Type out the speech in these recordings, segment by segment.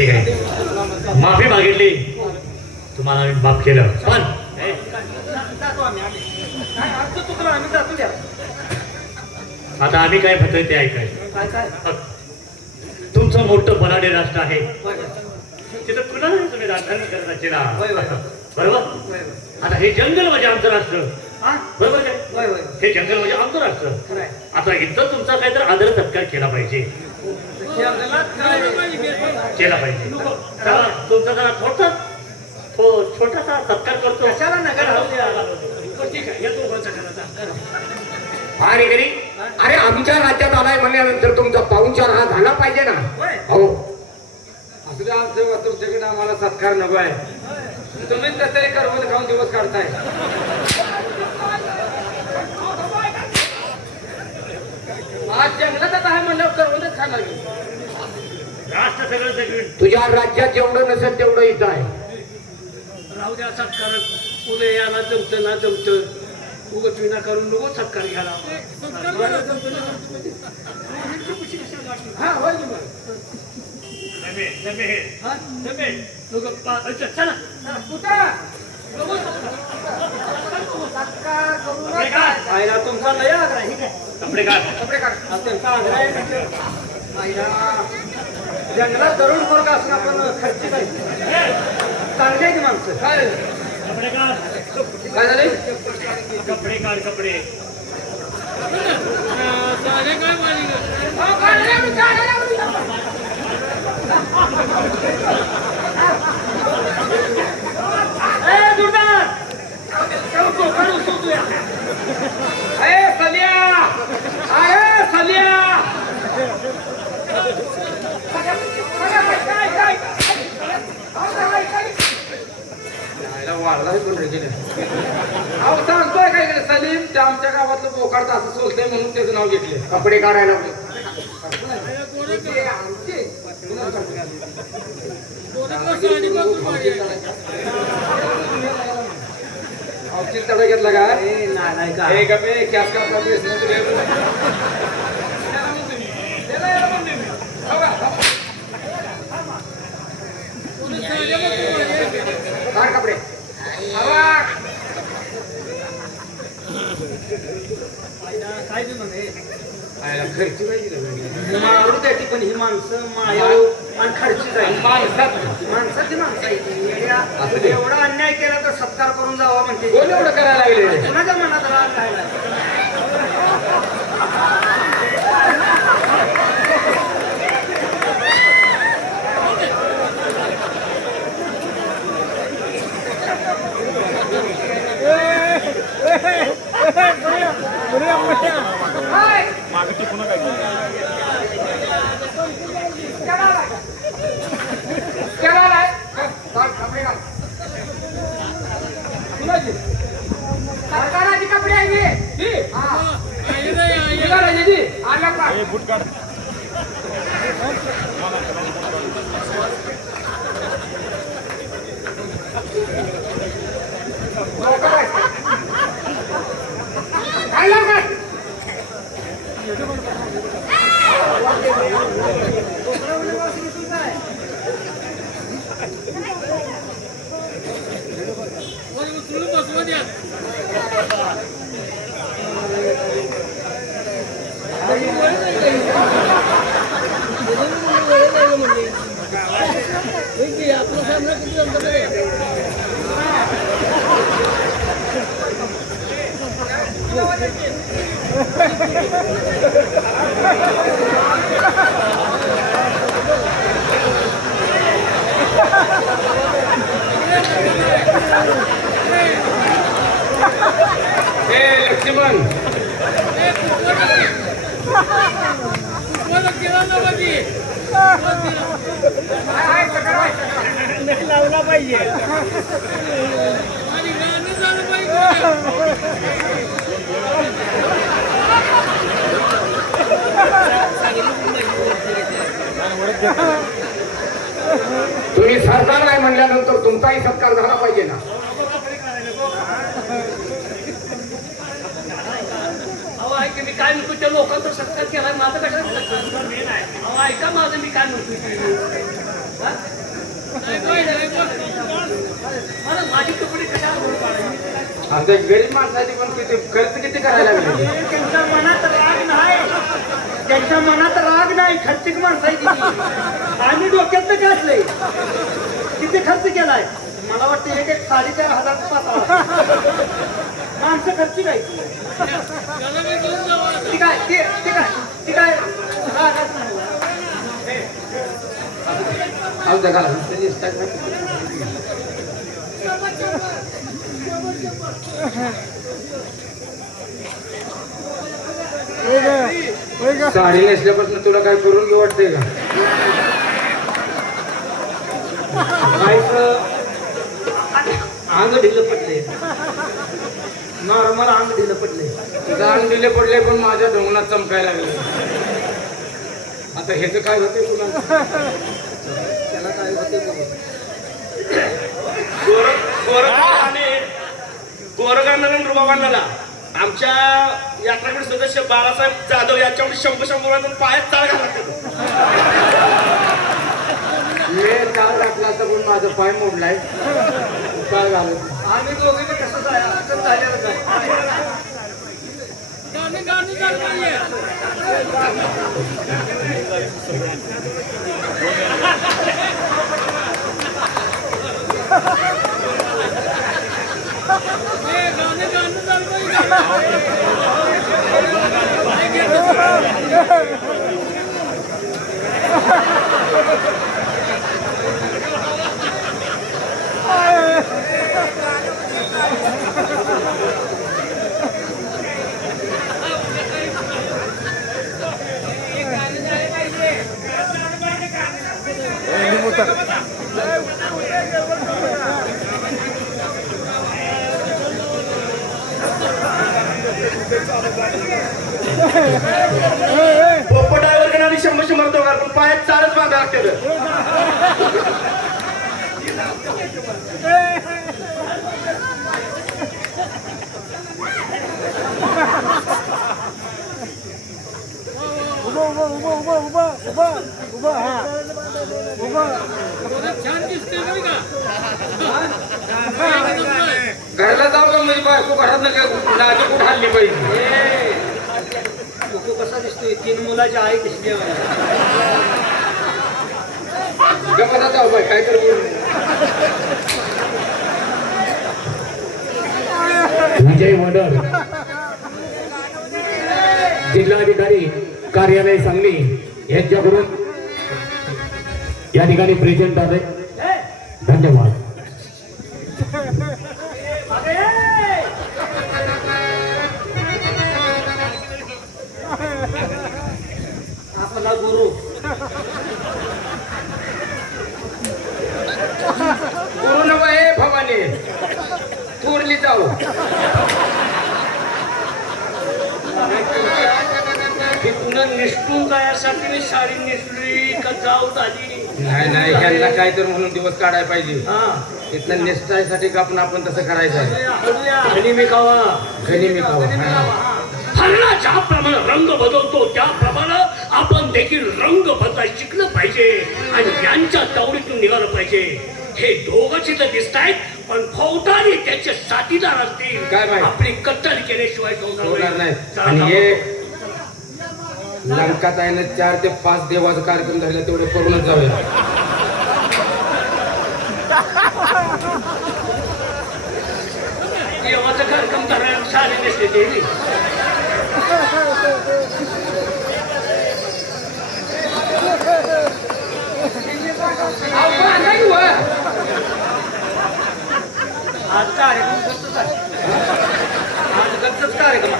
ठीक आहे, माफी मागितली, तुम्हाला मी माफ केलं. पण आता आम्ही काय म्हणतोय ते ऐकायचं. तुमचं मोठं बलाढ्य राष्ट्र आहे, तिथं कुणाला तुम्ही राजधानी करण्याचे ना, बरोबर. आता हे जंगल म्हणजे आमचं राष्ट्र, बरोबर काय? हे जंगल म्हणजे आमचं राष्ट्र. आता इथं तुमचा काहीतरी आदर सत्कार केला पाहिजे, केला पाहिजे. चला तुमचा जरा छोटासा सत्कार करतो. अरे घरी, अरे आमच्या राज्यात आलाय म्हणल्यानंतर तुमचा पाहुणचार हा झाला पाहिजे ना. हो, तुमच्याकडे आम्हाला सत्कार नको आहे. तुम्ही तरी करवत खाऊन दिवस काढताय. आज जंगलात आहे म्हणल्यावर करवतच खाणार राष्ट्र सगळं सगळं तुझ्या राज्यात जेवढं नसेल तेवढं इथं आहे. राहू द्या सत्कार. उद्या याला जमतं ना जमतं, उगत विनाकारून नको सत्कार घ्यायला. हा होय की मग. चला आईला तुमचा लय आग्रह आहे. कपडे काढ. कपडे काढ. त्यांचा आग्रह आहे. आईला जंगलात दरोड करू का असं आपण खर्ची काय चांगली आहे की माणसं. काय कपडे काढ. काय झाले? कपडे काढ. कपडे सांगतोय काय सलीम, त्या आमच्या गावातलं बोकाडचं असं सोलतंय म्हणून त्याचं नाव घेतले. कपडे काढायला औषध तडा घेतला का? नाही का? हे गप्पे कॅस का प्रॉब्लेम काढ कपडे. खर्ची पाहिजे मारू द्याची, पण ही माणसं मायाळू आणि खर्ची जाईल. माणसाची माणसं आहे. एवढा अन्याय केला तर सत्कार करून जावा म्हणते. कोण एवढं करायला लागले? कुणाच्या मनात राग राहिला? सरकाराची कपडे आहे बूट काढ. लक्ष्मण लावला पाहिजे. तुम्ही सरकार नाही म्हणल्यानंतर तुमचाही सत्कार झाला पाहिजे ना. मी काय म्हणतो, त्या लोकांचा सत्कार केला माझं कशाला? ऐका माझं, मी काय म्हणतो आमच्या गरीब माणसाची पण किती खर्च किती करायला लागले. त्यांच्या मनात राग नाही, त्यांच्या मनात राग नाही, खर्चिक माणसं आहे ती. आम्ही डोक्यात घातलंय, किती खर्च केलाय. मला वाटतं एक 4,500 माणसं खर्चिक आहे. ती काय रागात नाही. आमच्या घरात साडी नेसल्यापासून तुला काय करून घेऊ वाटतंय का? अंग ढिलं पडले, नॉर्मल अंग ढिलं पडले. दान दिले पडले पण माझ्या ढोंगणात चमकायला लागले. आता ह्याचं काय होते तुला? त्याला काय होते गोरगांना रुबाबांना आमच्या यात्राकडे सदस्य बाळासाहेब जाधव याच्यावर 100 पायात चाळ घालत हे काळ घातला तर पण माझा पाय मोडलाय. काळ घालत आम्ही दोघे कसं झालेलं काय. पोपटावर घेणारी 100 दोघांना पण पायात चालच बांधा लागते. घराला जाऊ का म्हणजे बायको घरात नका लाजी कुठं हल्ली पाहिजे. तू कसा दिसतोय, 3 मुलाची आई दिसली. गप्पा जाऊ बाय काय तर बोल. विजय मंडळ जिल्हाधिकारी कार्यालय सांगली यांच्याकडून या ठिकाणी प्रेझेंट आहे. धन्यवाद. आपला गुरु पूर्ण वय भवानी थोरली जाऊ. तिथून निष्ठून जाण्यासाठी मी साडी नेसली का जाऊ आली. नाही ह्यांना काय तर म्हणून दिवस काढायला पाहिजे. हा इथलं नेसतायसाठी का आपण तसं करायचं आहे. आणि मी खावा घरी मी खावा. हरला ज्याप्रमाणे रंग बदलतो त्याप्रमाणे आपण देखील रंग बदलायला शिकलं पाहिजे आणि यांच्या तावडीतून निघालं पाहिजे. हे दोघंच इथं दिसत आहेत पण फौटाने त्याचे साथीदार असतील. काय माहित? आपली कत्तल केल्याशिवाय होणार नाही. आणि हे लंकात आहे ना 4 ते 5 देवाचा कार्यक्रम झाला तेवढे करूनच जाऊया. देवाचा कार्यक्रम करायला साडी नसते ते. आज कार्यक्रम करतोच आहे. आज करतोच कार्यक्रम.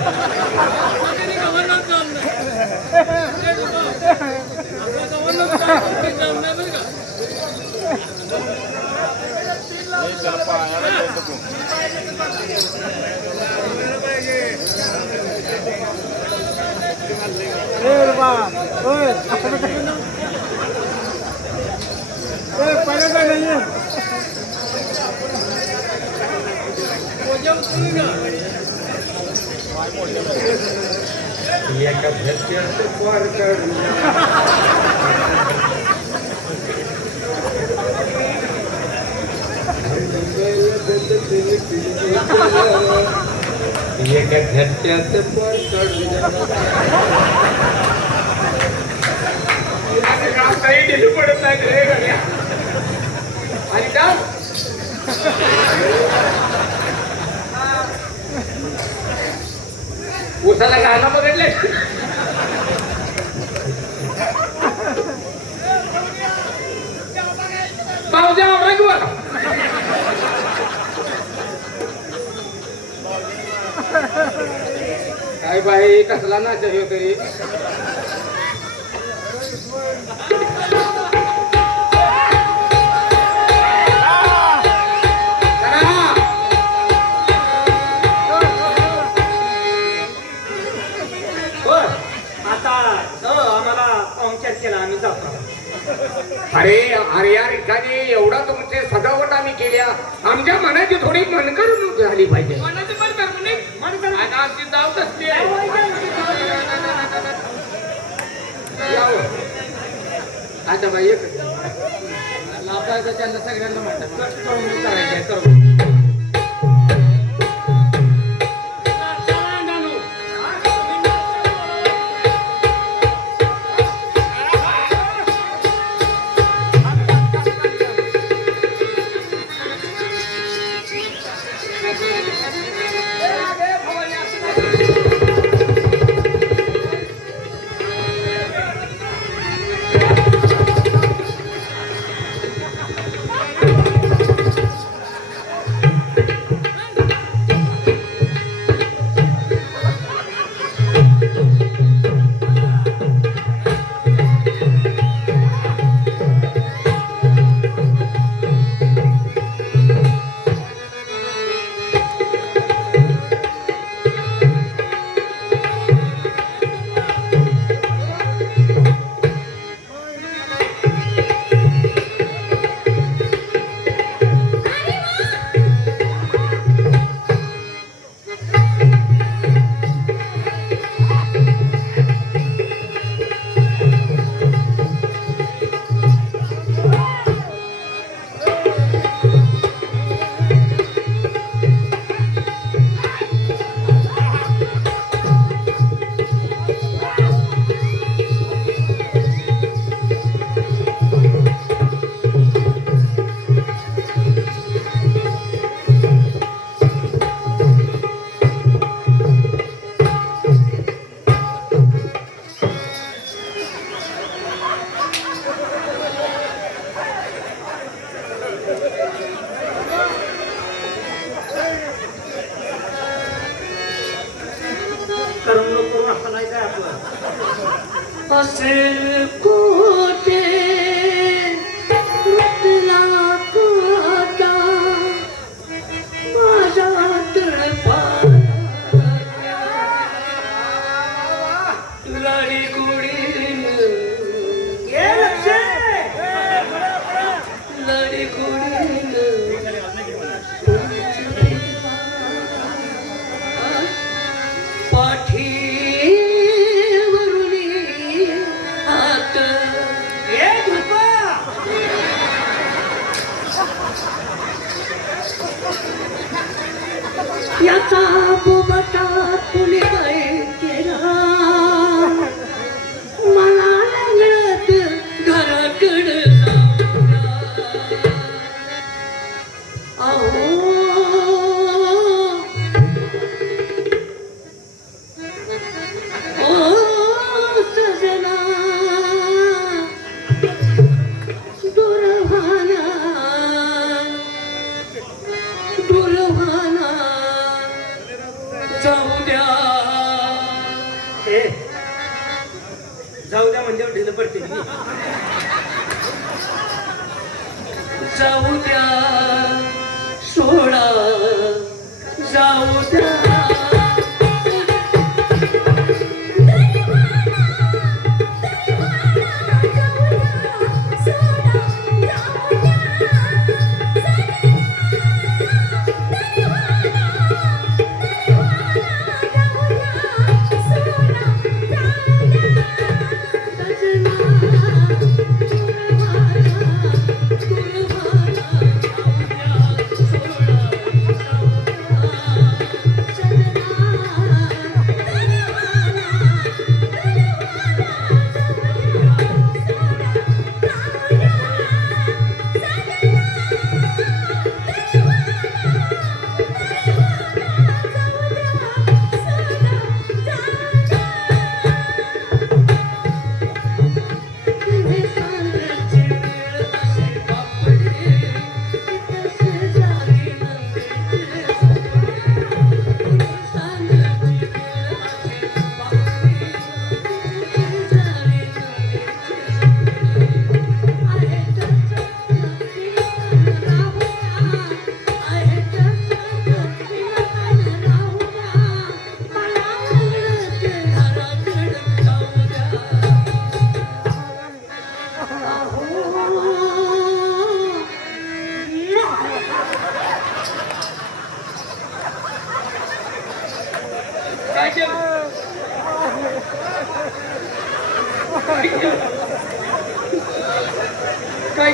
एका धरतीवर पार काढून एका झटक्यात पोर काही ढिली पडत नाही रे गड्या. आणि का उसाला गाणं बघितलंय पावजा आवरा किंवा काय बाई कसला नाच हे तरी आता आम्हाला पाहुणचार केला आम्ही जातो. अरे अरे यार एखादी एवढा तुमचे सजावट आम्ही केल्या आमच्या मनाची थोडी मनकरून झाली पाहिजे. मनाची पण करमणी आणि आमची जाऊ कसली आहे यावं. आता बाई एक लाभायचं त्यांना सगळ्यांना म्हणतात करायचं करू. करमणूक करून असं नाही काय आपलं. असेल कोटे रुतला कोटा माझा तळपाया लाडी गोडीन ये लक्ष्य. लाडी गोडीन पाठीवरुनी हात ये कृपा. याचा बोबटा कुणी काय केला मला लागत घराकडे अहो ओ सजना दुर्भाना दुर्भाना जाऊ द्या ए, जाऊ द्या म्हणजे ढिलं पडते की. जाऊ द्या सोडा जाऊ द्या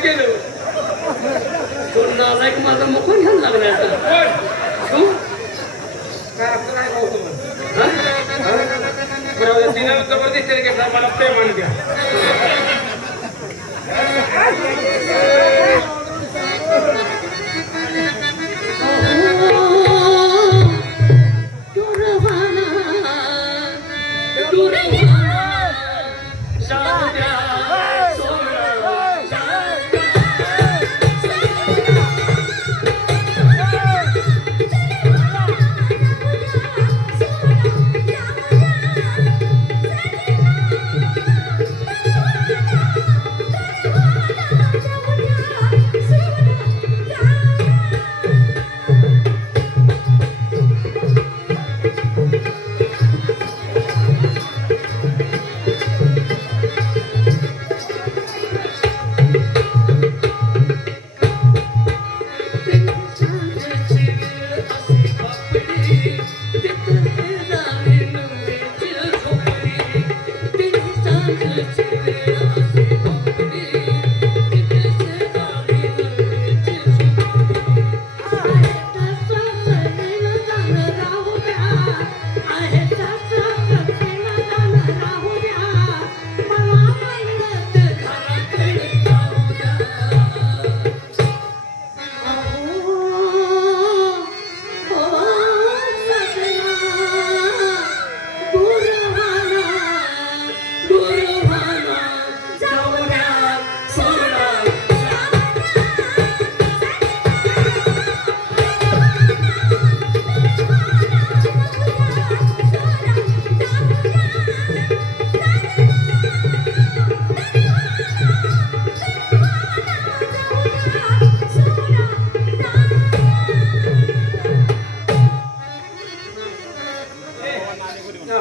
केलं कोण नालायक माझा मुखून घ्यायला लागलाय आता. तू काय असं नाही भाऊ तुम्हाला बरोबर तिनं जबरदस्तीने घेतला मला प्रेमाने द्या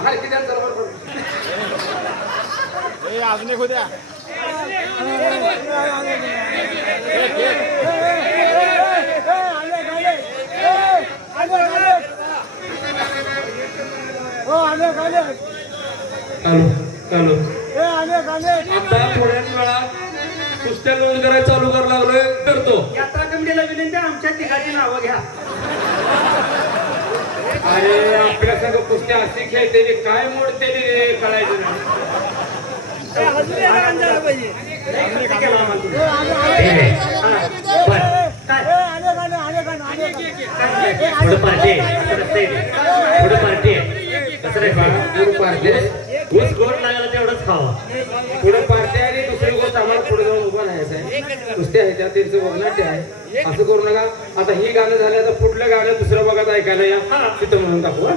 हलकी त्यांचा बरोबर आता थोड्याच वेळात कुस्त्या नोंद करायला चालू करायला लागलोय करतो यात्रा कमिटीला विनंती आहे, आमच्या तिघांची नावं घ्या. अरे आपल्या संग कुस्त्या अशी खेळते काय मोडते रे कळायचं नाही. पुढं पार्टी आहे असं नसतंय ते. पुढं पार्टी आहे कसं नाही पुढं पार्टी आहे. ऊस गोड लागला तेवढंच खावा. पुढे पार्टी आहे आणि दुसरी गोष्ट आम्हाला पुढे जाऊन उभं राहायचं आहे. कुस्त्या आहे त्या त्यांचं बघनाट्य आहे. असं करू नका. आता ही गाणं झालं आता पुढलं गाणं दुसरं बघत ऐकायला या तिथं म्हणून टाकू हं?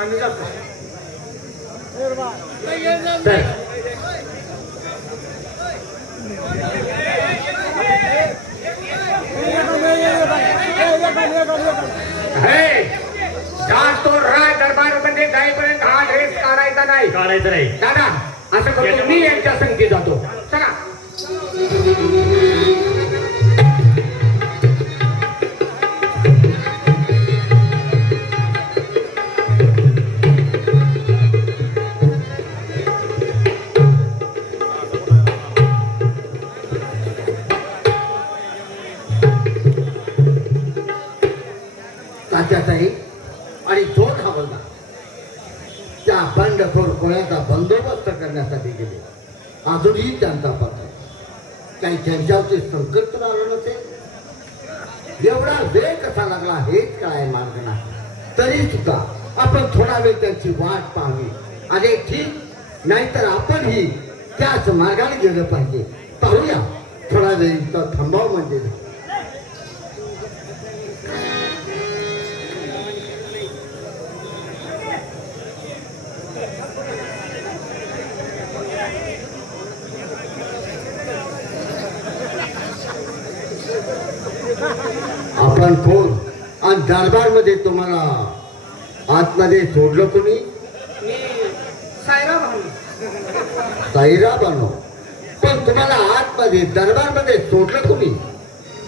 आम्ही जातो तर हे, जास्त तो राय दरबारमध्ये जाईपर्यंत हा ड्रेस काढायचा नाही. काढायचं नाही. दादा असं करतो मी यांच्या संगती जातो. चला. तात्याताई आणि दोन हवालदार त्या बंडखोर कोणाचा बंदोबस्त करण्यासाठी गेले. अजूनही त्यांचा पत्र काही त्यांच्यावरती संकट तर आलं नसेल. एवढा वेळ कसा लागला हेच काय मार्ग नाही. तरी सुद्धा आपण थोडा वेळ त्यांची वाट पाहावी आणि ठीक नाहीतर आपणही त्याच मार्गाने गेलं पाहिजे. पाहूया थोडा वेळ इथं थांबावं म्हणजे. आपण कोण आणि दरबारमध्ये तुम्हाला आतमध्ये सोडलं कोणी? मी सायरा भाऊ साईरा बानो. पण तुम्हाला आतमध्ये दरबारमध्ये सोडलं कोणी?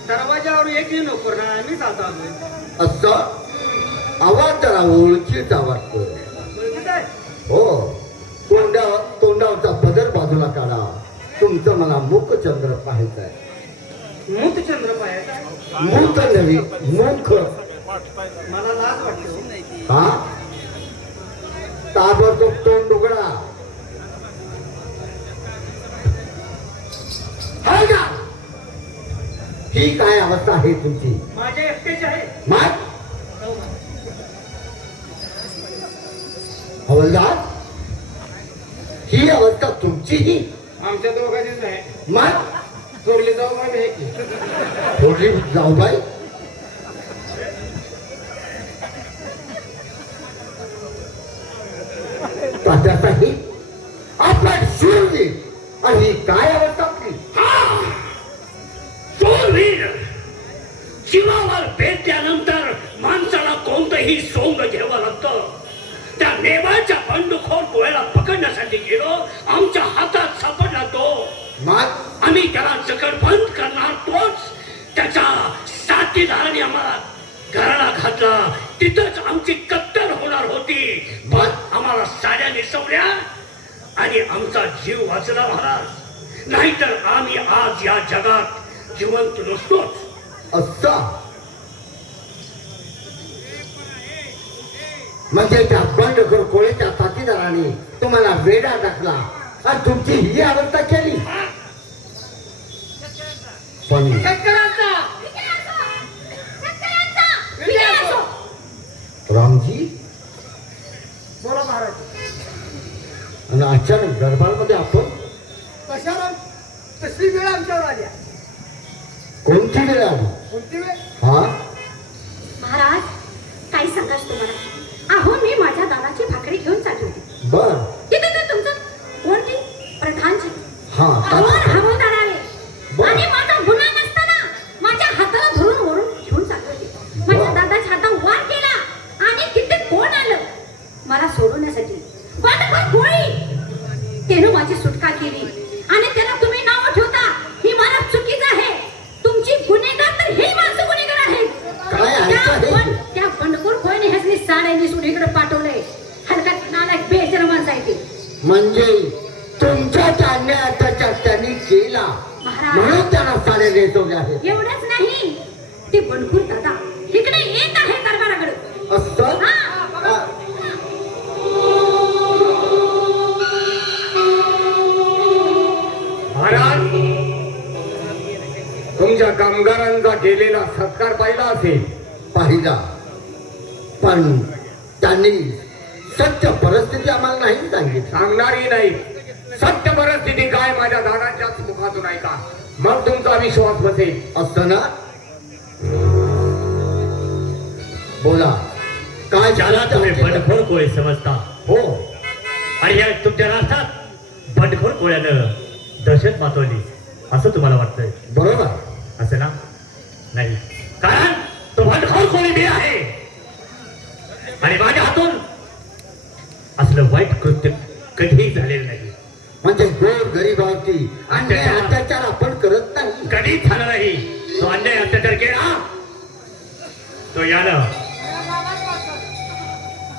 दरवाजावर एकही नोकर ना आम्ही जातो आलोय. असं आवाज जरा ओळखीचा वाटतो. ओळखीत आहे? हो, तोंडावरचा पदर बाजूला काढा. तुमचं मला मुखचंद्र पाहायचं आहे. मूतचंद्र पायाचा मूक नव्हे, मुख. मला लाज वाटते. हा ताबडतोब तोंड उघडा. हाय का? ही काय अवस्था आहे तुमची? माझ्या एकटेच आहे. मात हवलदार, ही अवस्था तुमचीही? आमच्या दोघांचीच आहे. मात चोरली जाऊ माहिती आहे की. थोडी जाऊ बाई. तात्याचाही आपण शूरली आणि ही काय अवस्था आपली? शूरवीर जीवावर बेतल्यानंतर माणसाला कोणतंही सोंग घ्यावं लागतं. त्या नेवाळच्या बंडखोर कोळ्याला पकडण्यासाठी गेलो, आमच्या हातात सापडला तो. मात आम्ही त्याला जगडबंद करणार, तोच त्याच्या साथीदाराने आम्हाला घराला घातला. तिथंच आमची कत्तल होणार होती, पण आम्हाला साड्या नेसवल्या आणि आमचा जीव वाचला महाराज. नाहीतर आम्ही आज या जगात जिवंत नसतोच. असा म्हणजे त्या बंडखोर कोळीच्या साथीदाराने तुम्हाला वेडा टाकला आणि तुमची ही अवस्था केली. पण रामजी बोला महाराज. आणि अचानक दरबारमध्ये आपण कशाला कसली वेळ आमच्यावर आली? कोणती वेळ आली? कोणती वेळ? हा महाराज, काही सांगाच तुम्हाला. अहो, मी माझ्या दादाची भाकरी घेऊन चालली होती. बर तिथे तर तुमचं कोणती प्रधानची हा हवालदार आले बर. आणि माझा गुन्हा नसताना माझ्या हाताला धरून वरून घेऊन चालले होते. माझ्या दादाच्या हातावर वार केला आणि तिथे कोण आलं मला सोडवण्यासाठी? बंडखोर कोळी. त्यानं माझी सुटका केली आणि त्याला तुम्ही नाव ठेवता, ही मला चुकीचं आहे. तुमची गुन्हेगार तर ही माणसं गुन्हेगार आहेत. काय आहे? त्या बंडखोर कोळीने ह्यासनी साड्या नेसून इकडे पाठवलंय. हलकट नालायक बेजर माणसं आहे ते. म्हणजे तुमच्या अन्याय अत्याचार त्यांनी केला महाराज. म्हणून त्यांना साडे नेसवले आहेत. एवढंच नाही, ते बंडखोर दादा इकडे येत आहे दरबाराकडे. असतं हा. महाराज, तुमच्या कामगारांचा केलेला सत्कार पाहिला असेल. पाहिला, पण त्यांनी सत्य परिस्थिती आम्हाला नाही सांगितली. सांगणारही नाही. सत्य परिस्थिती काय माझ्या दादाच्याच मुखातून ऐका, मग तुमचा विश्वास बसेल. असतं ना? बोला, काय ज्याला तुम्ही बंडखोर कोळी समजता, हो, आणि या तुमच्या राष्ट्रात बंडखोर कोळ्यानं दहशत मातवली असं तुम्हाला वाटतंय? बरोबर. असं ना? नाही, कारण तो बंडखोर कोळी मी आहे आणि माझ्या हातून असलं वाईट कृत्य कधीही झालेलं नाही. म्हणजे गोर गरीबावरती अन्याय अत्याचार आपण करत नाही. कधीच झालं नाही. तो अन्याय अत्याचार केला, तो यानं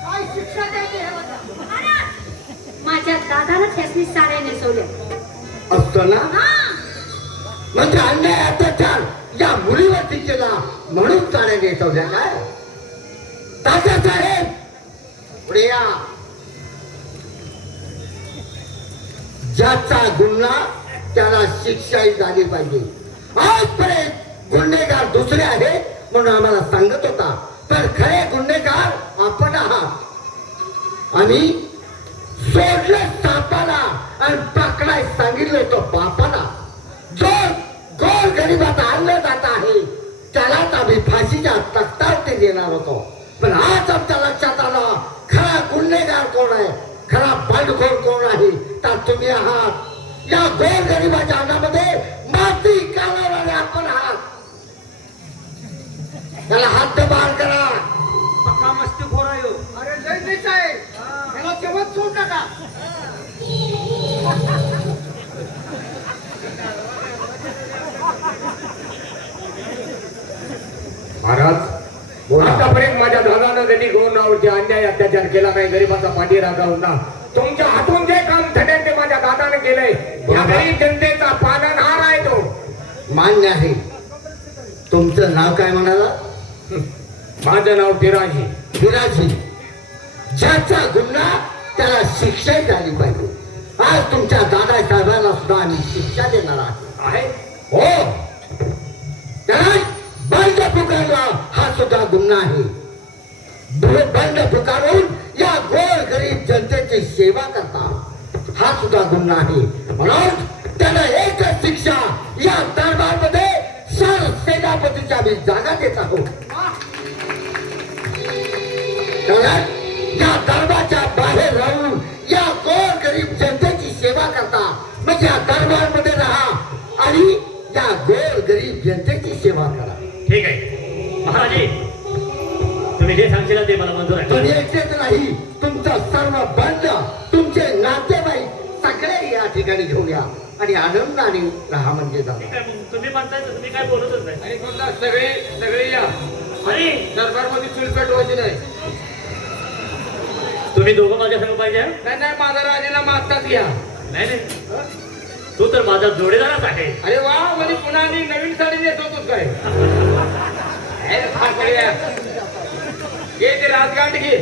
काय शिक्षा द्यायची हे बघा. महाराज, माझ्या दादालाच ह्यासनी साड्या नेसवल्या. असतं ना? हा. म्हणजे अन्याय अत्याचार या मुलीवरती केला म्हणून साड्या नेसवल्या काय? तात्यासाहेब पुढे या. ज्याचा गुन्हा त्याला शिक्षाही झाली पाहिजे. आजपर्यंत गुन्हेगार दुसरे आहेत म्हणून आम्हाला सांगत होता, पण खरे गुन्हेगार आपण आहात. आम्ही सोडलं सापाला आणि पकडाय सांगितलं होतं बापाला. जो गोर गरीबात आणलं जात आहे त्यालाच आम्ही फाशीच्या तख्तावरती देणार होतो. पण आज आमच्या लक्षात आलं खरा गुन्हेगार कोण आहे, खरा बंडखोर कोण आहे तर तुम्ही आहात. या गोर गरीबाच्या अंगामध्ये माती कालवणारे आपण आहात. त्याला हद्दपार करा. पक्का मस्ती खोर आहे हो. अरे लय नीच आहे. ह्याला तेव्हाच सोड टाका. महाराज, बोला. आतापर्यंत माझ्या दादानं कधी गौरवावरती अन्याय अत्याचार केला नाही, गरीबाचा पाठी राखा होता. तुमच्या हातून जे काम झाले ते माझ्या दादाने केले. गेलंय या गरीब जनतेचा पालनहार आहे तो. मान्य आहे. तुमचं नाव काय म्हणाला? माझं नाव बिराजी. विराजी. ज्याचा गुन्हा त्याला शिक्षा झाली पाहिजे. आज तुमच्या दादासाहेबांना सुद्धा आम्ही शिक्षा देणार आहे. हो, त्याला बंड पुकारला हा सुद्धा गुन्हा आहे. बंड पुकारून या गोर गरीब जनतेची सेवा करता हा सुद्धा गुन्हा आहे. म्हणून त्याला एकच शिक्षा, या दरबारमध्ये सर सेनापतीच्या आम्ही जागा देत आहोत. कारण या दरबारच्या बाहेर राहून या गोर गरीब जनतेची सेवा करता, मग या दरबारमध्ये राहा आणि या गोर गरीब जनतेची सेवा करा. ठीक आहे महाराजी, तुम्ही जे सांगशील ते मला मंजूर आहे. तुम्ही एकटेच नाही, तुमचं सर्व बंड, तुमचे नातेवाईक सगळे या ठिकाणी घेऊन या आणि आनंदाने राहा म्हणजे झालं. ठीक आहे, मग तुम्ही म्हणताय तर तुम्ही काय बोलतच नाही. आणि कोणता सगळे या अरे दरबारमध्ये चूल पेटवायची नाही. तुम्ही दोघं माझ्या संग पाहिजे हं? नाही माझा राजाला मागतात या. नाही नाही, तू तर माझा जोडीदारच आहे. अरे वा, म्हणजे पुन्हा आणि नवीन साडी देत होतोस काय? घे ते राजगांठ घे.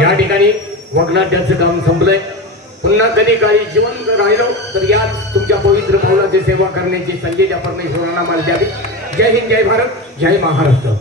या ठिकाणी वग्नाट्याचं काम संपलंय. पुन्हा कधी काही जिवंत राहिलो तर याच तुमच्या पवित्र मौलाची सेवा करण्याची संधी त्या परमेश्वरांना मला द्यावी. जय हिंद, जय भारत, जय महाराष्ट्र.